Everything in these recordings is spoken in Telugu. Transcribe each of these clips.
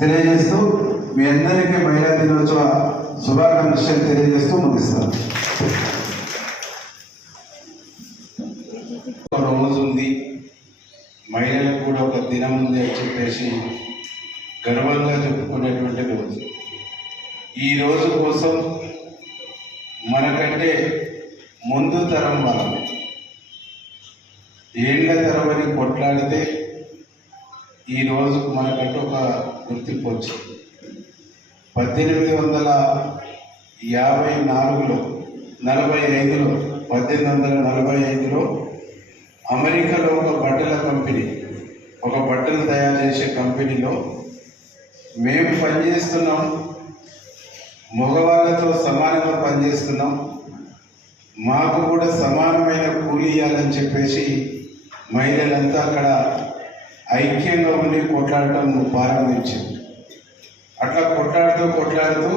తెలియజేస్తూ మీ అందరికీ మహిళా దినోత్సవ శుభాకాంక్షలు తెలియజేస్తూ ముగిస్తాను. ఒక రోజు ఉంది. మహిళలకు కూడా ఒక దినం ఉంది అని చెప్పేసి గర్వంగా చెప్పుకునేటువంటి రోజు. ఈ రోజు కోసం మనకంటే ముందు తరం వాళ్ళు ఏళ్ళ తరబడి కొట్లాడితే ఈ రోజుకు మనకంటూ ఒక గుర్తింపు వచ్చింది. పద్దెనిమిది వందల యాభై నాలుగులో నలభై ఐదులో పద్దెనిమిది వందల నలభై ఐదులో అమెరికాలో ఒక బట్టల కంపెనీ ఒక బట్టలు తయారు చేసే కంపెనీలో మేము పనిచేస్తున్నాం మగవాళ్ళతో సమానంగా పనిచేస్తున్నాం మాకు కూడా సమానమైన కూలీ ఇవ్వాలని చెప్పేసి మహిళలంతా అక్కడ ఐక్యంగా ఉండి కొట్లాడటం ప్రారంభించింది. అట్లా కొట్లాడుతూ కొట్లాడుతూ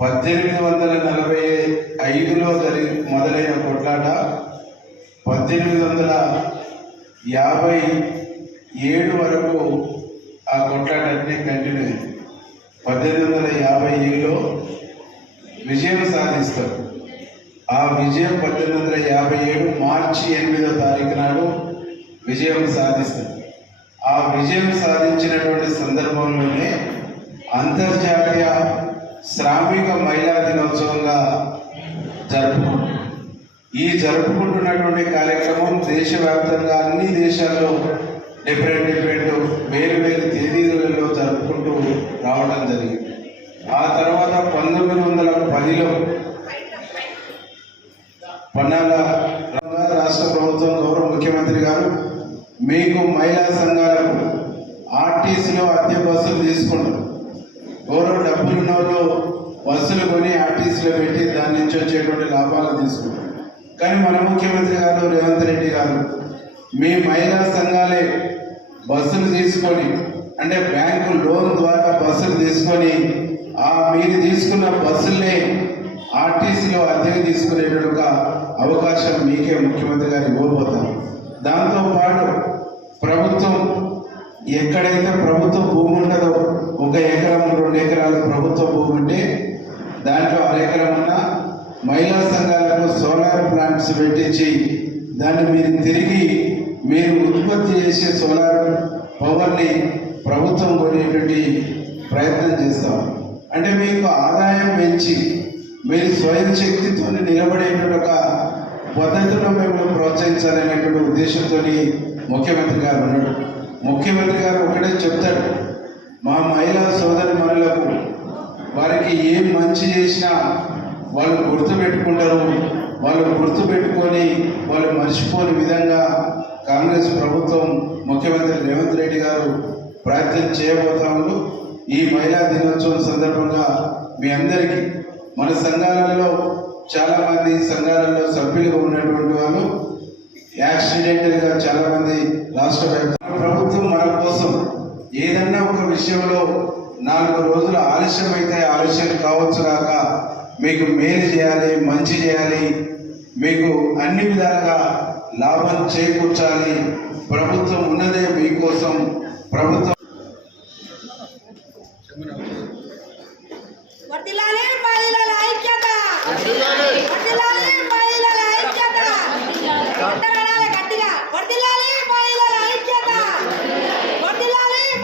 పద్దెనిమిది వందల నలభై ఐదులో జరి మొదలైన కొట్లాట పద్దెనిమిది వందల యాభై ఏడు వరకు ఆ కొట్లాట కంటిన్యూ అయింది. పద్దెనిమిది వందల యాభై ఏడులో విజయం సాధిస్తారు. ఆ విజయం పద్దెనిమిది వందల యాభై ఏడు మార్చి ఎనిమిదో తారీఖు నాడు విజయం సాధిస్తుంది ఆ విజయం సాధించినటువంటి సందర్భంలోనే అంతర్జాతీయ శ్రామిక మహిళా దినోత్సవంగా జరుపుకుంటుంది ఈ జరుపుకుంటున్నటువంటి కార్యక్రమం దేశవ్యాప్తంగా అన్ని దేశాల్లో డిఫరెంట్ డిఫరెంట్ వేరు వేరు తేదీలలో జరుపుకుంటూ రావడం జరిగింది. ఆ తర్వాత పంతొమ్మిది వందల పదిలో పొన్నాల రాష్ట్ర ప్రభుత్వం గౌరవ ముఖ్యమంత్రి గారు మీకు మహిళా సంఘాలకు ఆర్టీసీలో అద్దె బస్సులు తీసుకుంటారు గౌరవ డబ్బులు ఉన్న వాళ్ళు బస్సులు కొని ఆర్టీసీలో పెట్టి దాని నుంచి వచ్చేటువంటి లాభాలు తీసుకుంటారు కానీ మన ముఖ్యమంత్రి గారు రేవంత్ రెడ్డి గారు మీ మహిళా సంఘాలే బస్సులు తీసుకొని అంటే బ్యాంకు లోన్ ద్వారా బస్సులు తీసుకొని ఆ మీరు తీసుకున్న బస్సులనే ఆర్టీసీలో అద్దెకు తీసుకునేటట్టుగా అవకాశం మీకే ముఖ్యమంత్రి గారు ఇవ్వబోతారు దాంతో పాటు ప్రభుత్వం ఎక్కడైతే ప్రభుత్వ భూమి ఉంటుందో ఒక ఎకరం రెండు ఎకరాలు ప్రభుత్వ భూమి ఉంటే దాంట్లో అరెకరం ఉన్న మహిళా సంఘాలకు సోలార్ ప్లాంట్స్ పెట్టించి దాన్ని మీరు తిరిగి మీరు ఉత్పత్తి చేసే సోలార్ పవర్ని ప్రభుత్వం కొనేటువంటి ప్రయత్నం చేస్తాం. అంటే మీకు ఆదాయం పెంచి మీరు స్వయం శక్తితో నిలబడేటువంటి ఒక పద్ధతిలో మేము ప్రోత్సహించాలనేటువంటి ఉద్దేశంతో ముఖ్యమంత్రి గారు ఉన్నాడు. ముఖ్యమంత్రి గారు ఒకటే చెప్తాడు మా మహిళా సోదరి మనులకు వారికి ఏం మంచి చేసినా వాళ్ళు గుర్తు పెట్టుకుంటారు వాళ్ళు గుర్తుపెట్టుకొని వాళ్ళు మర్చిపోని విధంగా కాంగ్రెస్ ప్రభుత్వం ముఖ్యమంత్రి రేవంత్ రెడ్డి గారు ప్రయత్నం చేయబోతా ఉండు. ఈ మహిళా దినోత్సవం సందర్భంగా మీ అందరికీ మన సంఘాలలో చాలా మంది సంఘాలలో సభ్యులుగా ఉన్నటువంటి వాళ్ళు యాక్సిడెంటల్గా చాలా మంది రాష్ట్ర వ్యాప్తంగా ప్రభుత్వం మన కోసం ఏదన్నా ఒక విషయంలో నాలుగు రోజులు ఆలస్యం అయితే ఆలస్యం కావచ్చు కాక మీకు మేలు చేయాలి మంచి చేయాలి మీకు అన్ని విధాలుగా లాభం చేకూర్చాలి. ప్రభుత్వం ఉన్నదే మీకోసం ప్రభుత్వం